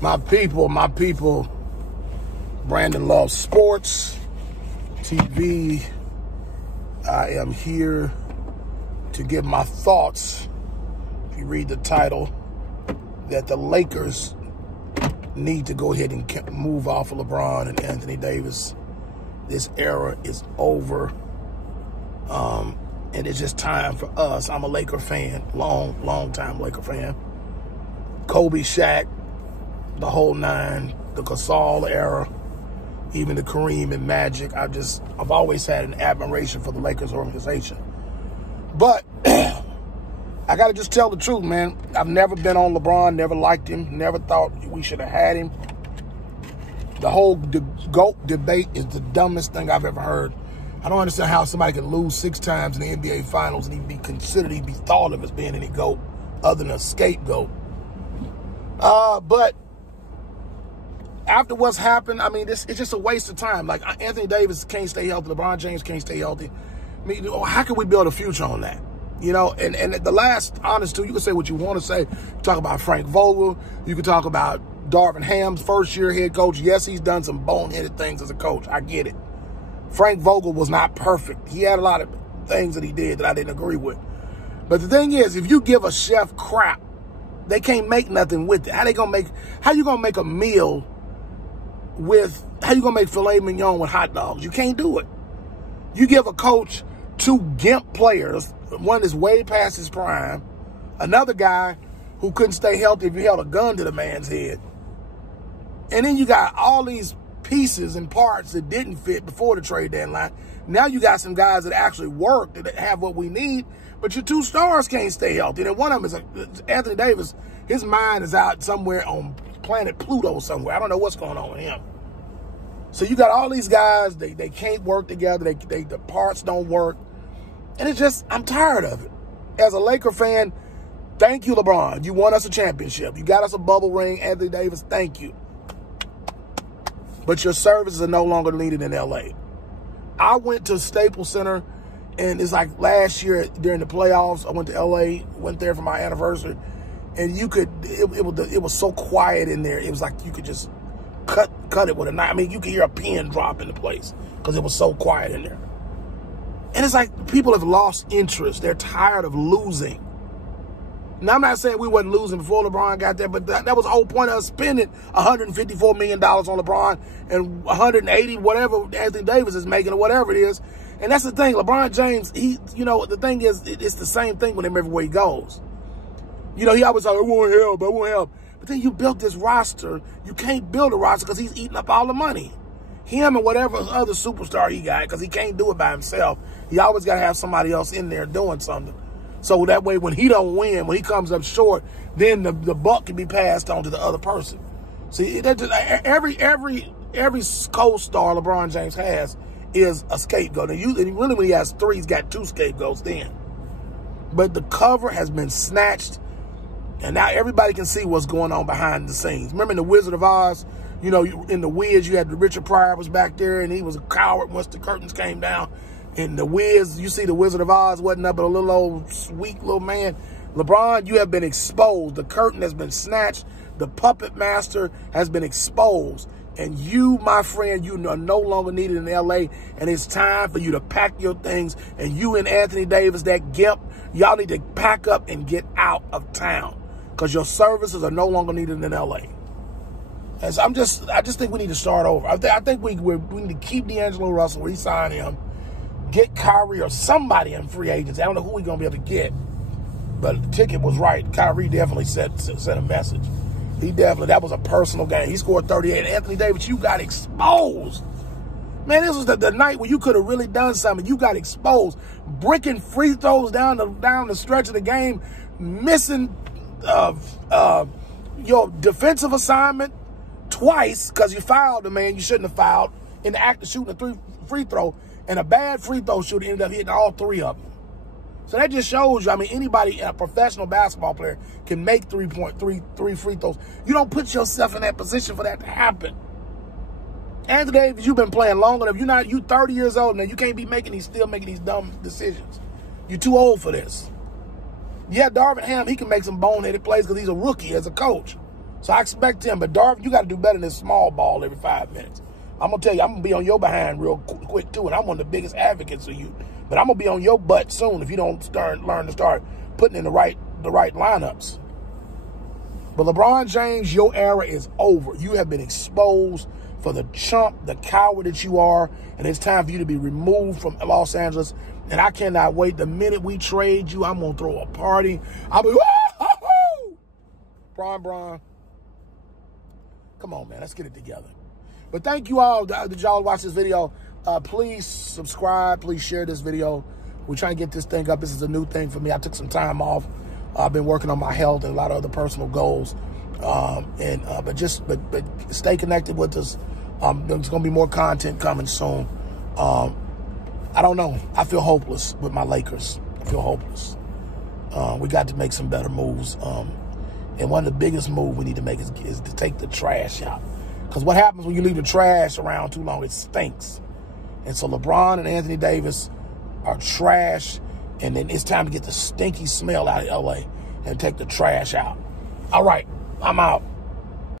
My people, Brandon loves sports, TV. I am here to give my thoughts. If you read the title, that the Lakers need to go ahead and move off of LeBron and Anthony Davis. This era is over. And it's just time for us. I'm a Laker fan, long time Laker fan. Kobe, Shaq, the whole nine, the Gasol era, even the Kareem and Magic. I've always had an admiration for the Lakers organization. But I got to just tell the truth, man. I've never been on LeBron, never liked him, never thought we should have had him. The whole GOAT debate is the dumbest thing I've ever heard. I don't understand how somebody can lose 6 times in the NBA Finals and he'd be thought of as being any GOAT other than a scapegoat. But after what's happened, I mean, it's just a waste of time. Like, Anthony Davis can't stay healthy. LeBron James can't stay healthy. I mean, how can we build a future on that? You know, and the last honest two, you can say what you want to say. You talk about Frank Vogel. You can talk about Darvin Ham's first-year head coach. Yes, he's done some boneheaded things as a coach. I get it. Frank Vogel was not perfect. He had a lot of things that he did that I didn't agree with. But the thing is, if you give a chef crap, they can't make nothing with it. How you gonna make a meal with, how you gonna make filet mignon with hot dogs? You can't do it. You give a coach 2 gimp players, one is way past his prime, another guy who couldn't stay healthy if you held a gun to the man's head. And then you got all these pieces and parts that didn't fit before the trade deadline. Now you got some guys that actually work, that have what we need, but your 2 stars can't stay healthy. And one of them is Anthony Davis. His mind is out somewhere on planet Pluto somewhere. I don't know what's going on with him. So you got all these guys, they can't work together. The parts don't work. And it's just, I'm tired of it. As a Laker fan, thank you, LeBron. You won us a championship. You got us a bubble ring. Anthony Davis, thank you. But your services are no longer needed in L.A. I went to Staples Center, and it's like last year during the playoffs, I went to L.A., went there for my anniversary, and it was so quiet in there. It was like you could just cut it with a knife. I mean, you could hear a pin drop in the place because it was so quiet in there. And it's like people have lost interest. They're tired of losing. Now, I'm not saying we wasn't losing before LeBron got there, but that was the whole point of us spending $154 million on LeBron and 180, whatever Anthony Davis is making or whatever it is. And that's the thing. LeBron James, the thing is, it's the same thing with him everywhere he goes. You know, he always like, I want help. But then you built this roster. You can't build a roster because he's eating up all the money. Him and whatever other superstar he got, because he can't do it by himself. He always got to have somebody else in there doing something. So that way, when he don't win, when he comes up short, then the buck can be passed on to the other person. See, every co-star LeBron James has is a scapegoat. And really, when he has 3, he's got 2 scapegoats then. But the cover has been snatched, and now everybody can see what's going on behind the scenes. Remember in The Wizard of Oz, you know, in the Wiz, you had Richard Pryor was back there, and he was a coward once the curtains came down. In The Wiz, you see the Wizard of Oz wasn't up but a little old sweet little man. LeBron, you have been exposed. The curtain has been snatched. The puppet master has been exposed. And you, my friend, you are no longer needed in L.A. And it's time for you to pack your things. And you and Anthony Davis, that gimp, y'all need to pack up and get out of town. Because your services are no longer needed in L.A. And so I just think we need to start over. I think we need to keep D'Angelo Russell, re-sign him. Get Kyrie or somebody in free agency. I don't know who we're going to be able to get. But the ticket was right. Kyrie definitely sent a message. That was a personal game. He scored 38. And Anthony Davis, you got exposed. Man, this was the night where you could have really done something. You got exposed. Bricking free throws down the stretch of the game. Missing your defensive assignment twice because you fouled the man you shouldn't have fouled in the act of shooting a free throw. And a bad free throw shooter ended up hitting all 3 of them. So that just shows you, I mean, anybody, a professional basketball player, can make three free throws. You don't put yourself in that position for that to happen. Anthony Davis, you've been playing long enough. You 30 years old now. You can't be still making these dumb decisions. You're too old for this. Yeah, Darvin Ham, he can make some boneheaded plays because he's a rookie as a coach. So I expect him. But Darvin, you got to do better than small ball every 5 minutes. I'm going to tell you, I'm going to be on your behind real quick, too. And I'm one of the biggest advocates of you. But I'm going to be on your butt soon if you don't learn to start putting in the right lineups. But LeBron James, your era is over. You have been exposed for the chump, the coward that you are. And it's time for you to be removed from Los Angeles. And I cannot wait. The minute we trade you, I'm going to throw a party. I'll be, woo-hoo-hoo! Bron. Come on, man. Let's get it together. But thank you all that y'all watch this video. Please subscribe. Please share this video. We're trying to get this thing up. This is a new thing for me. I took some time off. I've been working on my health and a lot of other personal goals. But stay connected with us. There's going to be more content coming soon. I don't know. I feel hopeless with my Lakers. I feel hopeless. We got to make some better moves. And one of the biggest moves we need to make is to take the trash out. Because what happens when you leave the trash around too long, it stinks. And so LeBron and Anthony Davis are trash. And then it's time to get the stinky smell out of LA and take the trash out. All right, I'm out.